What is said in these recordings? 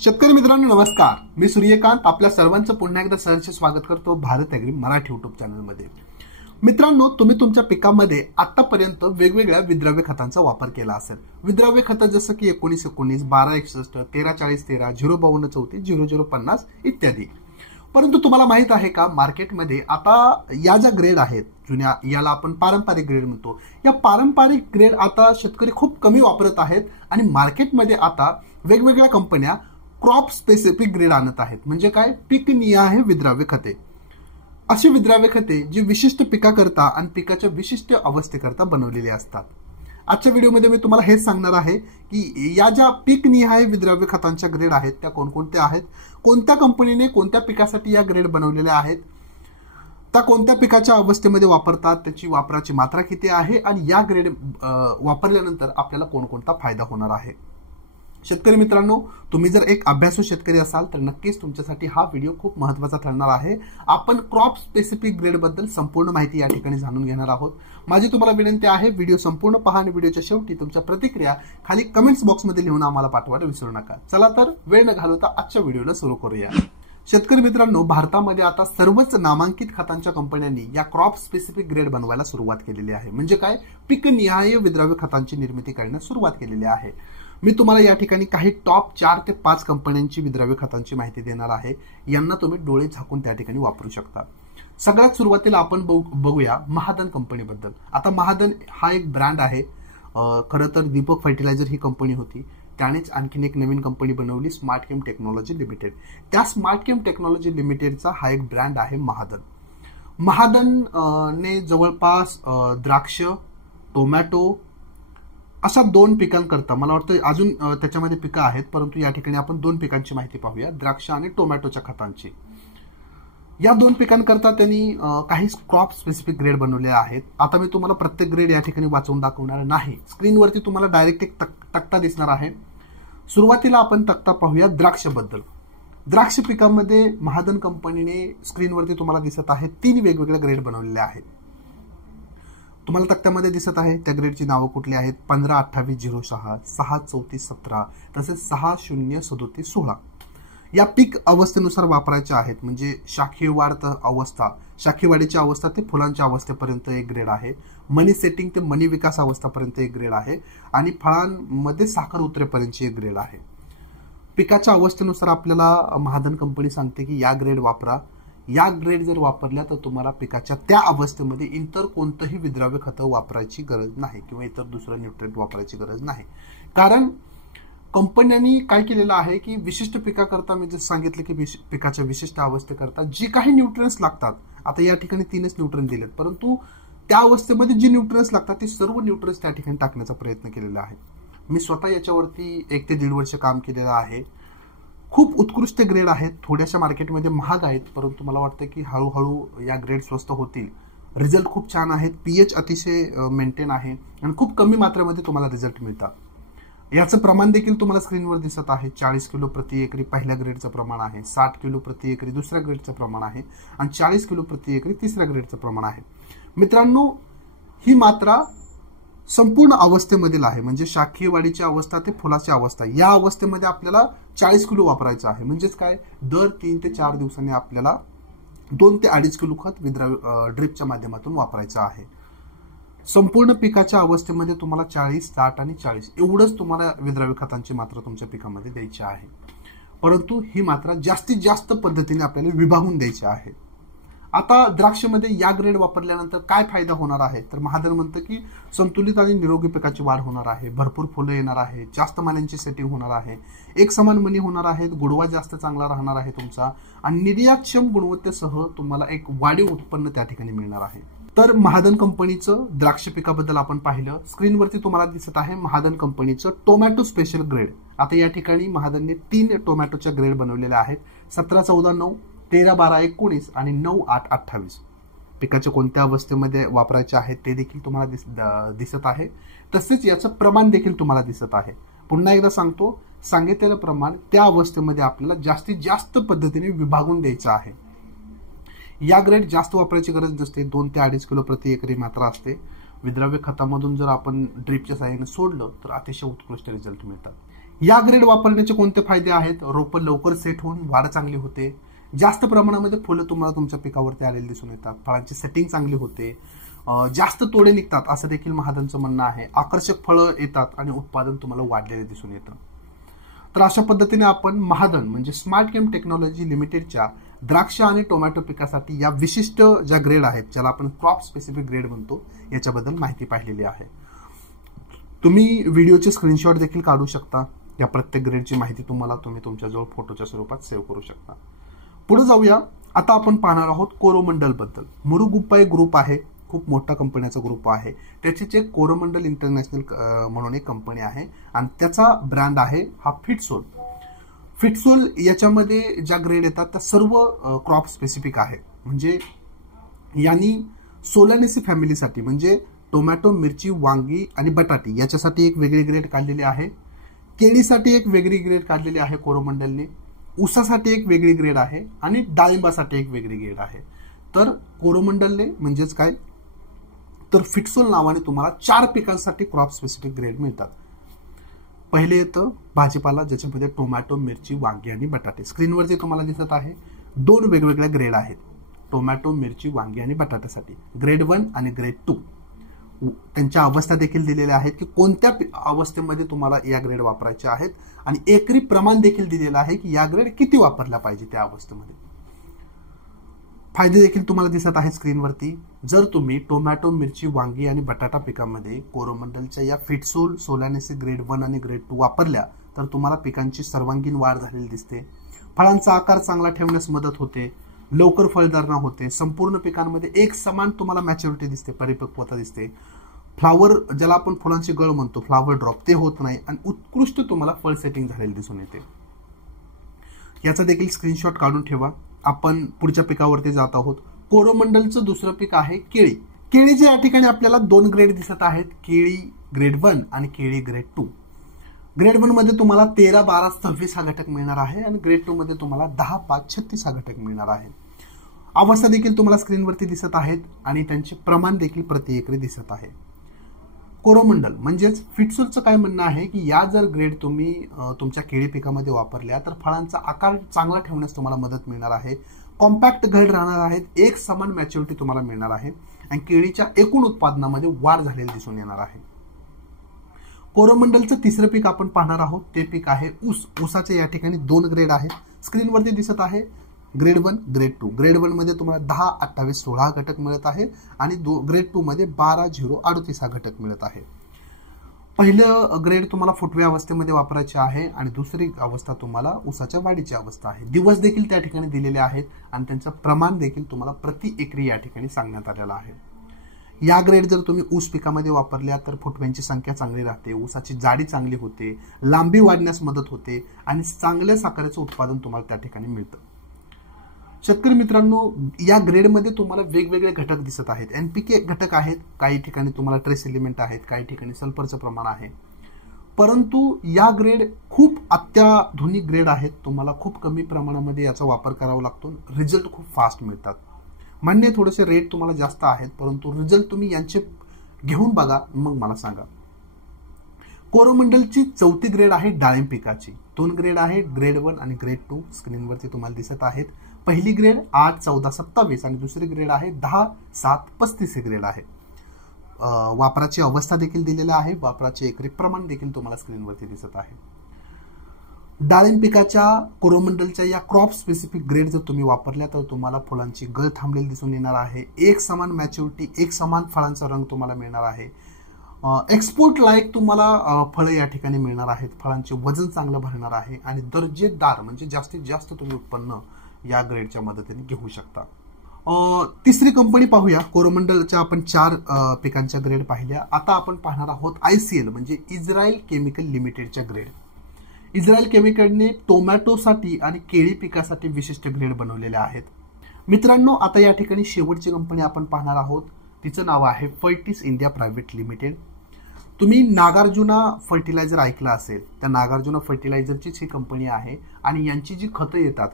शेतकरी मित्रांनो नमस्कार, मी सूर्यकांत आपल्या सर्वांचं पुन्हा एकदा सहर्ष स्वागत करतो भारत ॲग्री मराठी युट्यूब चॅनलमध्ये। मित्रांनो, तुम्ही तुमच्या पिकामध्ये आतापर्यंत वेगवेगळ्या विद्राव्य खतांचा वापर केला असेल। विद्राव्य खतं जसं की 19-19, 12-61, 13-40-13, 0-52-34, 00-50 इत्यादी। परंतु तुम्हाला माहित आहे का, मार्केटमध्ये आता या ज्या ग्रेड आहेत जुन्या, याला आपण पारंपरिक ग्रेड म्हणतो, या पारंपरिक ग्रेड आता शेतकरी खूप कमी वापरत आहेत आणि मार्केटमध्ये आता वेगवेगळ्या कंपन्या क्रॉप स्पेसिफिक ग्रेड आणत आहेत। म्हणजे काय, पीकनिहाय विद्राव्य खते। अशी विद्राव्य खते जी विशिष्ट पिकाकरता आणि पिकाच्या विशिष्ट अवस्थेकरता बनवलेली असतात। आजच्या व्हिडिओमध्ये मी तुम्हाला हेच सांगणार आहे की या ज्या पीकनिहाय विद्राव्य खतांच्या ग्रेड आहेत त्या कोणकोणत्या आहेत, कोणत्या कंपनीने कोणत्या पिकासाठी या ग्रेड बनवलेल्या आहेत, त्या कोणत्या पिकाच्या अवस्थेमध्ये वापरतात, त्याची वापराची मात्रा किती आहे आणि या ग्रेड वापरल्यानंतर आपल्याला कोणकोणता फायदा होणार आहे। शेतकरी मित्रांनो, तुम्ही जर एक अभ्यासू शेतकरी असाल तर नक्कीच तुमच्यासाठी हा व्हिडिओ खूप महत्त्वाचा ठरणार आहे। आपण क्रॉप स्पेसिफिक ग्रेड बद्दल संपूर्ण माहिती या ठिकाणी जाणून घेणार आहोत। माझी तुम्हाला विनंती आहे, व्हिडिओ संपूर्ण पहा आणि व्हिडिओच्या शेवटी तुमच्या प्रतिक्रिया खाली कमेंट्स बॉक्समध्ये लिहून आम्हाला पाठवायला विसरू नका। चला तर वेळ न घालवता आजच्या व्हिडिओला सुरू करूया। शेतकरी मित्रांनो, भारतामध्ये आता सर्वच नामांकित खतांच्या कंपन्यांनी या क्रॉप स्पेसिफिक ग्रेड बनवायला सुरुवात केलेली आहे। म्हणजे काय, पीकनिहाय विद्राव्य खतांची निर्मिती करण्यास सुरुवात केलेली आहे। मी तुम्हाला या ठिकाणी काही टॉप 4 ते 5 कंपन्यांची विद्राव्य खतांची माहिती देणार आहे। यांना तुम्ही डोळे झाकून त्या ठिकाणी वापरू शकता। सगळ्यात सुरुवातीला आपण बघूया महादन कंपनीबद्दल। आता महादन हा एक ब्रँड आहे। खरं तर दीपक फर्टिलायझर ही कंपनी होती, त्यानेच आणखीन एक नवीन कंपनी बनवली, स्मार्टकेम टेक्नॉलॉजी लिमिटेड। त्या स्मार्टकेम टेक्नॉलॉजी लिमिटेडचा हा एक ब्रँड आहे महादन। महादन ने जवळपास द्राक्ष, टोमॅटो अशा 2 पिकांकरता, मला वाटतं अजून त्याच्यामध्ये पिकं आहेत, परंतु या ठिकाणी आपण 2 पिकांची माहिती पाहूया, द्राक्ष आणि टोमॅटोच्या खतांची। या 2 पिकांकरता त्यांनी काही क्रॉप स्पेसिफिक ग्रेड बनवले आहेत। आता मी तुम्हाला प्रत्येक ग्रेड या ठिकाणी वाचून दाखवणार नाही, स्क्रीनवरती तुम्हाला डायरेक्ट एक तक्ता दिसणार आहे। सुरुवातीला आपण तक्ता पाहूया द्राक्षबद्दल। द्राक्ष पिकामध्ये महादन कंपनीने स्क्रीनवरती तुम्हाला दिसत आहे 3 वेगवेगळ्या ग्रेड बनवलेल्या आहेत। तुम्हाला तक्त्यामध्ये दिसत आहे त्या ग्रेडची नावं कुठली आहेत, 15-28-06, 6-34-17, तसेच 6-0-37-16 या पीक अवस्थेनुसार वापरायचे आहेत। म्हणजे शाखीय वाढ अवस्था, शाखीय वाढीची अवस्था ते फुलांच्या अवस्थेपर्यंत एक ग्रेड आहे, मनी सेटिंग ते मनी विकास अवस्थापर्यंत एक ग्रेड आहे आणि फळांमध्ये साखर उतरेपर्यंतची एक ग्रेड आहे। पिकाच्या अवस्थेनुसार आपल्याला महादन कंपनी सांगते की या ग्रेड वापरा। या ग्रेड जर वापरल्या तर तुम्हाला पिकाच्या त्या अवस्थेमध्ये इतर कोणतंही विद्राव्य खतं वापरायची गरज नाही किंवा इतर दुसरं न्यूट्रिएंट वापरायची गरज नाही। कारण कंपन्यांनी काय केलेलं आहे की विशिष्ट पिकाकरता, मी जसं सांगितलं की पिकाच्या विशिष्ट अवस्थेकरता जी काही न्यूट्रिएंट्स लागतात, आता या ठिकाणी 3च न्यूट्रिएंट दिलेत, परंतु त्या अवस्थेमध्ये जी न्यूट्रिएंट्स लागतात ते सर्व न्यूट्रिएंट्स त्या ठिकाणी टाकण्याचा प्रयत्न केलेला आहे। मी स्वतः याच्यावरती 1 ते 1.5 वर्ष काम केलेलं आहे। खूप उत्कृष्ट ग्रेड आहेत, थोड्याशा मार्केटमध्ये महाग आहेत, परंतु मला वाटतं की हळूहळू या ग्रेड स्वस्त होतील। रिझल्ट खूप छान आहेत, पीएच अतिशय मेंटेन आहे आणि खूप कमी मात्रेमध्ये तुम्हाला रिझल्ट मिळतात। याचं प्रमाण देखील तुम्हाला स्क्रीनवर दिसत आहे, 40 किलो प्रति एकरी पहिल्या ग्रेडचं प्रमाण आहे, 60 किलो प्रति एकरी दुसऱ्या ग्रेडचं प्रमाण आहे आणि 40 किलो प्रति एकरी तिसऱ्या ग्रेडचं प्रमाण आहे। मित्रांनो, ही मात्रा संपूर्ण अवस्थेमधील आहे, म्हणजे शाखीय वाढीची अवस्था ते फुलाची अवस्था, या अवस्थेमध्ये आपल्याला 40 किलो वापरायचं आहे। म्हणजेच काय, दर 3 ते 4 दिवसांनी आपल्याला 2 ते 2.5 किलो खत विद्राव्य ड्रिपच्या माध्यमातून वापरायचं आहे। संपूर्ण पिकाच्या अवस्थेमध्ये तुम्हाला 40, 60 आणि 40 एवढंच तुम्हाला विद्राव्य खतांची मात्रा तुमच्या पिकामध्ये द्यायची आहे, परंतु ही मात्रा जास्तीत जास्त पद्धतीने आपल्याला विभागून द्यायची आहे। आता द्राक्षमध्ये या ग्रेड वापरल्यानंतर काय फायदा होणार आहे, तर महादन म्हणतं की संतुलित आणि निरोगी पिकाची वाढ होणार आहे, भरपूर फुलं येणार आहे, जास्त मण्यांची सेटिंग होणार आहे, एक समान मणी होणार आहेत, गोडवा जास्त चांगला राहणार आहे तुमचा आणि निर्यातक्षम गुणवत्तेसह तुम्हाला एक वाढीव उत्पन्न त्या ठिकाणी मिळणार आहे। तर महादन कंपनीचं द्राक्ष पिकाबद्दल आपण पाहिलं। स्क्रीनवरती तुम्हाला दिसत आहे महादन कंपनीचं टोमॅटो स्पेशल ग्रेड। आता या ठिकाणी महादनने 3 टोमॅटोच्या ग्रेड बनवलेल्या आहेत, 17-14-9, 13-12-19 आणि 9-8-28। पिकाच्या कोणत्या अवस्थेमध्ये वापरायचे आहेत ते देखील तुम्हाला दिसत आहे, तसेच याचं प्रमाण देखील तुम्हाला दिसत आहे। पुन्हा एकदा सांगतो, सांगितलेलं प्रमाण त्या अवस्थेमध्ये आपल्याला जास्तीत जास्त पद्धतीने विभागून द्यायचं आहे। या ग्रेड जास्त वापरायची गरज नसते, 2 ते 2.5 किलो प्रति एकरी मात्रा असते। विद्राव्य खतामधून जर आपण ड्रिपच्या साहाय्याने सोडलं तर अतिशय उत्कृष्ट रिझल्ट मिळतात। या ग्रेड वापरण्याचे कोणते फायदे आहेत? रोपं लवकर सेट होऊन वाढ चांगली होते, जास्त प्रमाणामध्ये फुलं तुम्हाला तुमच्या पिकावरती आलेली दिसून येतात, फळांची सेटिंग चांगली होते, जास्त तोडे निघतात असं देखील महाजनचं म्हणणं आहे, आकर्षक फळं येतात आणि उत्पादन तुम्हाला वाढलेले दिसून येतं. तर अशा पद्धतीने आपण महाजन म्हणजे स्मार्ट केम टेक्नॉलॉजी लिमिटेडच्या द्राक्ष आणि टोमॅटो पिकासाठी या विशिष्ट ज्या ग्रेड आहेत, ज्याला आपण क्रॉप स्पेसिफिक ग्रेड म्हणतो, याच्याबद्दल माहिती पाहिलेली आहे. तुम्ही व्हिडिओचे स्क्रीनशॉट देखील काढू शकता. या प्रत्येक ग्रेडची माहिती तुम्ही तुमच्याजवळ फोटोच्या स्वरूपात सेव्ह करू शकता. पुढे जाऊया. आता आपण पाहणार आहोत कोरोमंडल बद्दल. मुरुगुप्पा एक ग्रुप आहे, खूप मोठा कंपन्याचा ग्रुप आहे. त्याचीच एक कोरोमंडल इंटरनॅशनल म्हणून एक कंपनी आहे आणि त्याचा ब्रँड आहे हा फिटसोल. फिटसोल याच्यामध्ये ज्या ग्रेड येतात त्या सर्व क्रॉप स्पेसिफिक आहे. म्हणजे यांनी सोलानेसी फॅमिलीसाठी म्हणजे टोमॅटो, मिरची, वांगी आणि बटाटी याच्यासाठी एक वेगळी ग्रेड काढलेली आहे. केळीसाठी एक वेगळी ग्रेड काढलेली आहे कोरोमंडलने. ऊसासाठी एक वेगळी ग्रेड आहे आणि डाळिंबासाठी एक वेगळी ग्रेड आहे. तर कोरोमंडलने म्हणजेच काय तर फिटसोल नावाने तुम्हाला 4 पिकांसाठी क्रॉप स्पेसिफिक ग्रेड मिळतात. पहिले येतं भाजीपाला, ज्याच्यामध्ये टोमॅटो, मिरची, वांगी आणि बटाटे. स्क्रीनवरती तुम्हाला दिसत आहे 2 वेगवेगळ्या ग्रेड आहेत टोमॅटो, मिरची, वांगी आणि बटाट्यासाठी. ग्रेड 1 आणि ग्रेड 2. त्यांच्या अवस्था देखील दिलेल्या आहेत की कोणत्या अवस्थेमध्ये तुम्हाला या ग्रेड वापरायच्या आहेत आणि एकरी प्रमाण देखील दिलेलं आहे की या ग्रेड किती वापरल्या पाहिजे त्या अवस्थेमध्ये. फायदे देखील तुम्हाला दिसत आहेत स्क्रीनवरती. जर तुम्ही टोमॅटो, मिरची, वांगी आणि बटाटा पिकामध्ये कोरोमंडलच्या या फिटसोल, सोलानेसी ग्रेड 1 आणि ग्रेड 2 वापरल्या तर तुम्हाला पिकांची सर्वांगीण वाढ झालेली दिसते, फळांचा आकार चांगला ठेवण्यास मदत होते, लवकर फळधारणा होते, संपूर्ण पिकांमध्ये एक समान तुम्हाला मॅच्युरिटी दिसते, परिपक्वता दिसते, फ्लावर ज्याला आपण फुलांची गळ म्हणतो, फ्लावर ड्रॉप ते होत नाही आणि उत्कृष्ट तुम्हाला फळ सेटिंग झालेली दिसून येते. याचा देखील स्क्रीनशॉट काढून ठेवा. आपण पुढच्या पिकावरती जात आहोत. कोरोमंडलचं दुसरं पीक आहे केळी. केळीचे या ठिकाणी आपल्याला 2 ग्रेड दिसत आहेत, केळी ग्रेड 1 आणि केळी ग्रेड 2. ग्रेड 1 मध्ये तुम्हाला 13, 12, 26 हा घटक मिळणार आहे आणि ग्रेड 2 मध्ये तुम्हाला 10, 5, 36 हा घटक मिळणार आहे. अवस्था देखील तुम्हाला स्क्रीनवरती दिसत आहेत आणि त्यांचे प्रमाण देखील प्रति एकरी दिसत आहे. कोरोमंडल म्हणजेच फिटसोलचं काय म्हणणं आहे की या जर ग्रेड तुम्ही तुमच्या केळी पिकामध्ये वापरल्या तर फळांचा आकार चांगला ठेवण्यास तुम्हाला मदत मिळणार आहे, कॉम्पॅक्ट घड राहणार आहेत, एक समान मॅच्युरिटी तुम्हाला मिळणार आहे आणि केळीच्या एकूण उत्पादनामध्ये वाढ झालेली दिसून येणार आहे. कोरोमंडलचं तिसरं पीक आपण पाहणार आहोत, ते पीक आहे ऊस. ऊसाचे या ठिकाणी 2 ग्रेड आहेत, स्क्रीनवरती दिसत आहे ग्रेड 1, ग्रेड 2. ग्रेड 1 मध्ये तुम्हाला 10, 28, 16 हा घटक मिळत आहे आणि ग्रेड 2 मध्ये 12, 0, 38 हा घटक मिळत आहे. पहिलं ग्रेड तुम्हाला फुटव्या अवस्थेमध्ये वापरायचे आहे आणि दुसरी अवस्था तुम्हाला ऊसाच्या वाढीची अवस्था आहे. दिवस देखील त्या ठिकाणी दिलेले आहेत आणि त्यांचं प्रमाण देखील तुम्हाला प्रति एकरी या ठिकाणी सांगण्यात आलेलं आहे. या ग्रेड जर तुम्ही ऊस पिकामध्ये वापरल्या तर फुटव्यांची संख्या चांगली राहते, ऊसाची जाडी चांगली होते, लांबी वाढण्यास मदत होते आणि चांगल्या साखरेचं उत्पादन तुम्हाला त्या ठिकाणी मिळतं. शेतकरी मित्रांनो, या ग्रेडमध्ये तुम्हाला वेगवेगळे घटक दिसत आहेत. एनपीके घटक आहेत, काही ठिकाणी तुम्हाला ट्रेस एलिमेंट आहेत, काही ठिकाणी सल्फरचं प्रमाण आहे. परंतु या ग्रेड खूप अत्याधुनिक ग्रेड आहेत. तुम्हाला खूप कमी प्रमाणामध्ये याचा वापर करावा लागतो, रिझल्ट खूप फास्ट मिळतात. मान्य थोडेसे रेट तुम्हाला जास्त आहेत, परंतु रिझल्ट तुम्ही यांचे घेऊन बघा, मग मला सांगा. कोरोमंडलची 4थी ग्रेड आहे डाळिंब पिकाची. 2 ग्रेड आहे, ग्रेड 1 आणि ग्रेड 2. स्क्रीनवरती तुम्हाला दिसत आहेत. पहिली ग्रेड 8, 14, 27 आणि दुसरी ग्रेड आहे 10, 7, 35 ही ग्रेड आहे. वापराची अवस्था देखील दिलेला आहे, वापराचे एकरी प्रमाण देखील तुम्हाला स्क्रीनवरती दिसत आहे. डाळिंब पिकाच्या कोरोमंडलच्या या क्रॉप स्पेसिफिक ग्रेड जर तुम्ही वापरल्या तर तुम्हाला फुलांची गळ थांबलेली दिसून येणार आहे, एक समान मॅच्युरिटी, एक समान फळांचा रंग तुम्हाला मिळणार आहे, एक्सपोर्ट लायक तुम्हाला फळं या ठिकाणी मिळणार आहेत, फळांचे वजन चांगलं भरणार आहे आणि दर्जेदार म्हणजे जास्तीत जास्त तुम्ही उत्पन्न या ग्रेडच्या मदतीने घेऊ शकता. तिसरी कंपनी पाहूया. कोरोमंडलच्या आपण 4 पिकांच्या ग्रेड पाहिल्या. आता आपण पाहणार आहोत ICL म्हणजे इस्रायल केमिकल लिमिटेडच्या ग्रेड. इस्रायल केमिकलने टोमॅटोसाठी आणि केळी पिकासाठी विशिष्ट ग्रेड बनवलेल्या आहेत. मित्रांनो, आता या ठिकाणी शेवटची कंपनी आपण पाहणार आहोत, तिचं नाव आहे फर्टिस इंडिया प्रायव्हेट लिमिटेड. तुम्ही नागार्जुना फर्टिलायझर ऐकलं असेल, त्या नागार्जुना फर्टिलायझरचीच ही कंपनी आहे आणि यांची जी खतं येतात,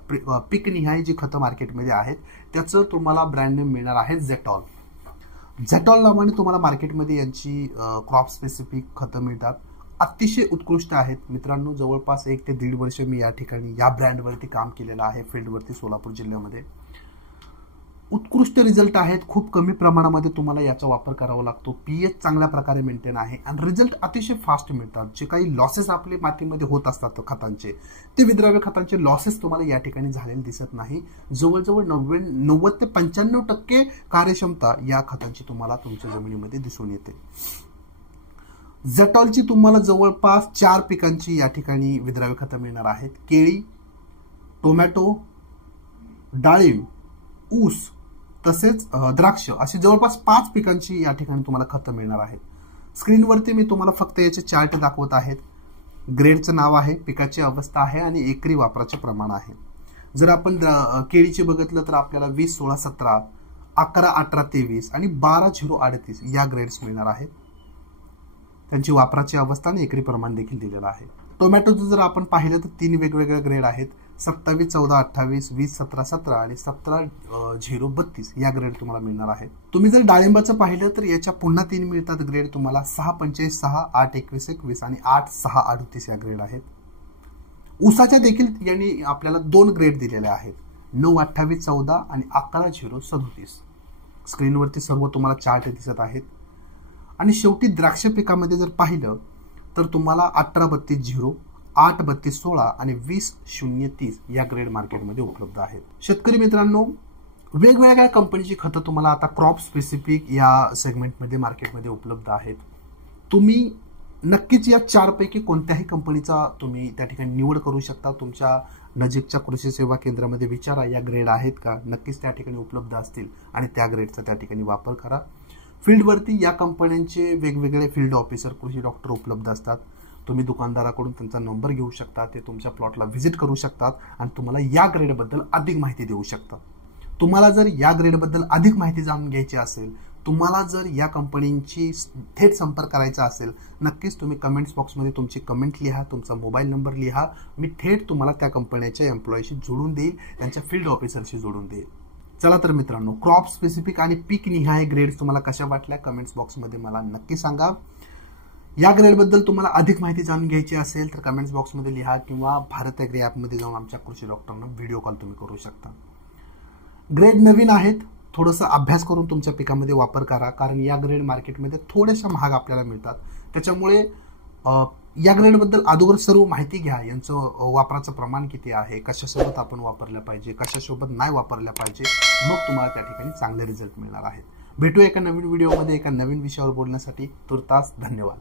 पीकनिहाय जी खतं मार्केटमध्ये आहेत, त्याचं तुम्हाला ब्रँड नेम मिळणार आहे झेटॉल. झेटॉल नावाने तुम्हाला मार्केटमध्ये यांची क्रॉप स्पेसिफिक खतं मिळतात. अतिशय उत्कृष्ट आहेत मित्रांनो. जवळपास 1 ते 1.5 वर्ष मी या ठिकाणी या ब्रँडवरती काम केलेलं आहे फील्डवरती सोलापूर जिल्ह्यामध्ये. उत्कृष्ट रिझल्ट आहेत. खूप कमी प्रमाणामध्ये तुम्हाला याचा वापर करावा लागतो. पीएच चांगल्या प्रकारे मेंटेन आहे आणि रिझल्ट अतिशय फास्ट मिळतात. जे काही लॉसेस आपले मातीमध्ये होत असतात खतांचे, ते विद्राव्य खतांचे लॉसेस तुम्हाला या ठिकाणी झालेले दिसत नाही. जवळजवळ 90 ते 95% कार्यक्षमता या खतांची तुम्हाला तुमच्या जमिनीमध्ये दिसून येते. झेटॉलची तुम्हाला जवळपास 4 पिकांची या ठिकाणी विद्राव्य खतं मिळणार आहेत. केळी, टोमॅटो, डाळिंब, ऊस तसेच द्राक्ष अशी जवळपास 5 पिकांची या ठिकाणी तुम्हाला खतं मिळणार आहेत. स्क्रीनवरती मी तुम्हाला फक्त याचे चार्ट दाखवत आहेत. ग्रेडचं नाव आहे, पिकाची अवस्था आहे आणि एकरी वापराचे प्रमाण आहे. जर आपण केळीचे बघितलं तर आपल्याला 20-16-17, 11-18-23 आणि 12-0-38 या ग्रेड्स मिळणार आहेत. त्यांची वापराची अवस्था आणि एकरी प्रमाण देखील दिलेलं आहे. टोमॅटोचं जर आपण पाहिलं तर 3 वेगवेगळे ग्रेड आहेत. 27-14-28, 20-17-17 आणि 17-0-32 या ग्रेड तुम्हाला मिळणार आहेत. तुम्ही जर डाळिंबाचं पाहिलं तर याच्या पुन्हा 3 मिळतात ग्रेड तुम्हाला. 6-45-6, 8-21-21 आणि 8-6-38 या ग्रेड आहेत. ऊसाच्या देखील यांनी आपल्याला 2 ग्रेड दिलेले आहेत. 9-28-14 आणि 11-0-37. स्क्रीनवरती सर्व तुम्हाला चार्ट दिसत आहेत. आणि शेवटी द्राक्ष पिकामध्ये जर पाहिलं तर तुम्हाला 18-32-0, 8-32-16 आणि 20-0-30 या ग्रेड मार्केटमध्ये उपलब्ध आहेत. शेतकरी मित्रांनो, वेगवेगळ्या कंपनीची खतं तुम्हाला आता क्रॉप स्पेसिफिक या सेगमेंटमध्ये मार्केटमध्ये उपलब्ध आहेत. तुम्ही नक्कीच या 4 पैकी कोणत्याही कंपनीचा तुम्ही त्या ठिकाणी निवड करू शकता. तुमच्या नजीकच्या कृषी सेवा केंद्रामध्ये विचारा या ग्रेड आहेत का, नक्कीच त्या ठिकाणी उपलब्ध असतील आणि त्या ग्रेडचा त्या ठिकाणी वापर करा. फील्डवरती या कंपन्यांचे वेगवेगळे फील्ड ऑफिसर, कृषी डॉक्टर उपलब्ध असतात. तुम्ही दुकानदाराकडून त्यांचा नंबर घेऊ शकता, ते तुमच्या प्लॉटला व्हिजिट करू शकतात आणि तुम्हाला या ग्रेडबद्दल अधिक माहिती देऊ शकतात. तुम्हाला जर या ग्रेडबद्दल अधिक माहिती जाणून घ्यायची असेल, तुम्हाला जर या कंपनींची थेट संपर्क करायचा असेल, नक्कीच तुम्ही कमेंट्स बॉक्समध्ये तुमची कमेंट लिहा, तुमचा मोबाईल नंबर लिहा. मी थेट तुम्हाला त्या कंपन्याच्या एम्प्लॉईशी जोडून देईल, त्यांच्या फील्ड ऑफिसरशी जोडून देईल. चला तर मित्रांनो, क्रॉप स्पेसिफिक आणि पीक निहाय ग्रेड्स तुम्हाला कशा वाटल्या कमेंट्स बॉक्समध्ये मला नक्की सांगा. या ग्रेडबद्दल तुम्हाला अधिक माहिती जाणून घ्यायची असेल तर कमेंट्स बॉक्समध्ये लिहा किंवा भारत ॲग्री ॲपमध्ये जाऊन आमच्या कृषी डॉक्टरांना व्हिडिओ कॉल तुम्ही करू शकता. ग्रेड नवीन आहेत, थोडंसं अभ्यास करून तुमच्या पिकामध्ये वापर करा, कारण या ग्रेड मार्केटमध्ये थोड्याशा महाग आपल्याला मिळतात. त्याच्यामुळे या ग्रेडबद्दल अगोदर सर्व माहिती घ्या. यांचं वापराचं प्रमाण किती आहे, कशासोबत आपण वापरल्या पाहिजे, कशासोबत नाही वापरल्या पाहिजे, मग तुम्हाला त्या ठिकाणी चांगले रिझल्ट मिळणार आहेत. भेटूया एका नवीन व्हिडिओमध्ये एका नवीन विषयावर बोलण्यासाठी. तुर्तास धन्यवाद.